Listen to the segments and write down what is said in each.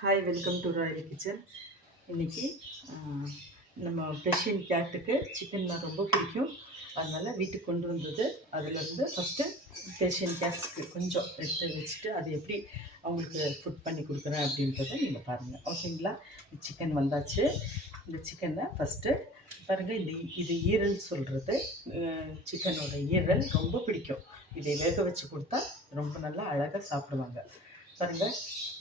Hi, welcome to Royal kitchen. இன்றைக்கி நம்ம Persian கேட்டுக்கு சிக்கன்னா ரொம்ப பிடிக்கும். அதனால் வீட்டுக்கு கொண்டு வந்தது. அதிலேருந்து ஃபஸ்ட்டு பெர்ஷியன் கேட்ஸ்க்கு கொஞ்சம் எடுத்து வச்சுட்டு அது எப்படி அவங்களுக்கு ஃபுட் பண்ணி கொடுக்குறேன் அப்படின்றத நீங்கள் பாருங்கள். ஓகேங்களா? சிக்கன் வந்தாச்சு. இந்த சிக்கனை ஃபஸ்ட்டு பாருங்கள். இது ஈரல் சொல்கிறது. சிக்கனோட ஈரல் ரொம்ப பிடிக்கும். இதை வேக வச்சு கொடுத்தா ரொம்ப நல்லா அழகாக சாப்பிடுவாங்க. பாருங்கள்,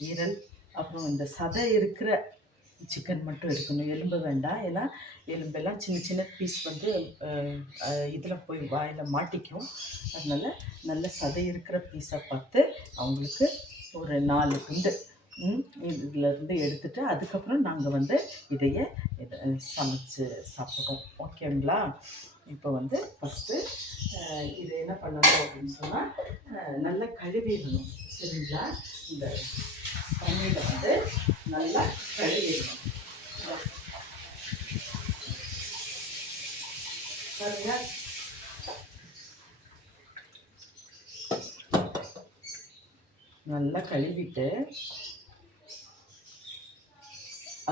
ஈரல். அப்புறம் இந்த சதை இருக்கிற சிக்கன் மட்டும் எடுக்கணும், எலும்பு வேண்டாம். ஏன்னா எலும்பெல்லாம் சின்ன சின்ன பீஸ் வந்து இதில் போய் வாயில் மாட்டிக்கும். அதனால் நல்ல சதை இருக்கிற பீஸை பார்த்து அவங்களுக்கு ஒரு 4 துண்டு இதிலேருந்து எடுத்துகிட்டு அதுக்கப்புறம் நாங்கள் வந்து இதை சமைச்சு சாப்பிட்றோம். ஓகேங்களா? இப்போ வந்து ஃபஸ்ட்டு இதை என்ன பண்ணணும் அப்படின்னு சொன்னால் நல்லா கழுவிடணும். சரிங்களா? இந்த தண்ணியில் வந்து நல்லா கழுவிடணும். பாருங்க, நல்லா கழுவிட்டு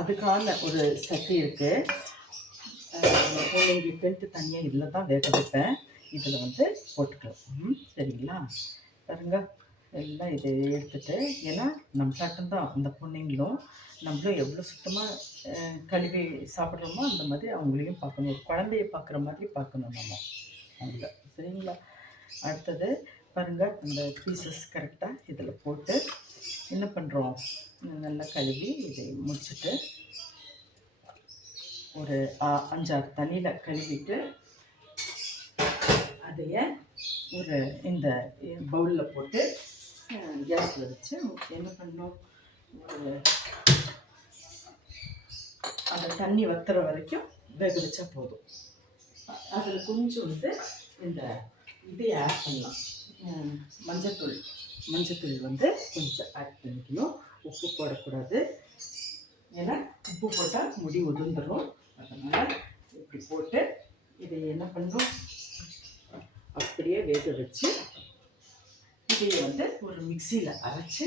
அதுக்கான ஒரு சட்டி இருக்குது. குழந்தைங்களுக்குன்ட்டு தனியாக இதில் தான் வேக வைப்பேன். இதில் வந்து போட்டுக்கலாம். சரிங்களா? பாருங்க, எல்லாம் இதை எடுத்துகிட்டு, ஏன்னா நம்ம தான் அந்த பொண்ணுங்களும் நம்மளும் எவ்வளோ சுத்தமாக கழுவி சாப்பிட்றோமோ அந்த மாதிரி அவங்களையும் பார்க்கணும். ஒரு குழந்தைய பார்க்குற மாதிரி பார்க்கணும் நம்ம அவங்கள. சரிங்களா? அடுத்தது பாருங்கள், அந்த பீசஸ் கரெக்டாக இதில் போட்டு என்ன பண்ணுறோம், நல்லா கழுவி இதை முடிச்சுட்டு ஒரு 5-6 தண்ணியில் கழுவிட்டு அதைய ஒரு இந்த பவுலில் போட்டு கேஸில் வச்சு என்ன பண்ணோம், ஒரு அந்த தண்ணி வத்துற வரைக்கும் வேக வச்சா போதும். அதில் கொஞ்சம் வந்து இந்த இதை ஆட் பண்ணலாம். மஞ்சத்தூள் வந்து கொஞ்சம் ஆட் பண்ணிக்கணும். உப்பு போடக்கூடாது, ஏன்னா உப்பு போட்டால் முடி உதிர்ந்துடும். அதனால் இப்படி போட்டு இதை என்ன பண்ணணும், அப்படியே வேக வச்சு இதையை வந்து ஒரு மிக்சியில் அரைச்சி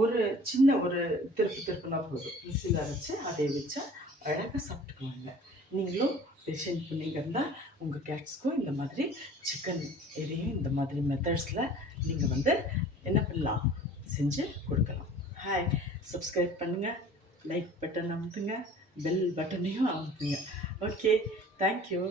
ஒரு சின்ன ஒரு திருப்புனா போதும். மிக்சியில் அரைச்சி அதை வச்சா அழகாக சாப்பிட்டுக்குவாங்க. நீங்களும் பெர்ஷியன் பிள்ளைங்க இருந்தால் உங்கள் கேட்ஸ்க்கும் இந்த மாதிரி சிக்கன் எதையும் இந்த மாதிரி மெத்தட்ஸில் நீங்கள் வந்து என்ன பண்ணலாம், செஞ்சு கொடுக்கலாம். ஹாய், சப்ஸ்கிரைப் பண்ணுங்கள், லைக் பட்டன் அமுத்துங்க, பெல் பட்டனையும் அமுத்துங்க. Okay, thank you.